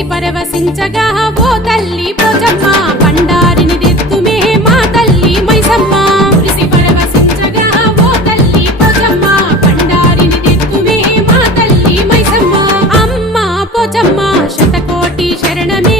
మురిసి పరవశించగా ఓ తల్లి పోచమ్మ బండారిని తెత్తుమే మా తల్లి మైసమ్మ మురిసి పరవశించగా ఓ తల్లి పోచమ్మ బండారిని తెత్తుమే మా తల్లి మైసమ్మ అమ్మ పోచమ్మ శతకోటి శరణమే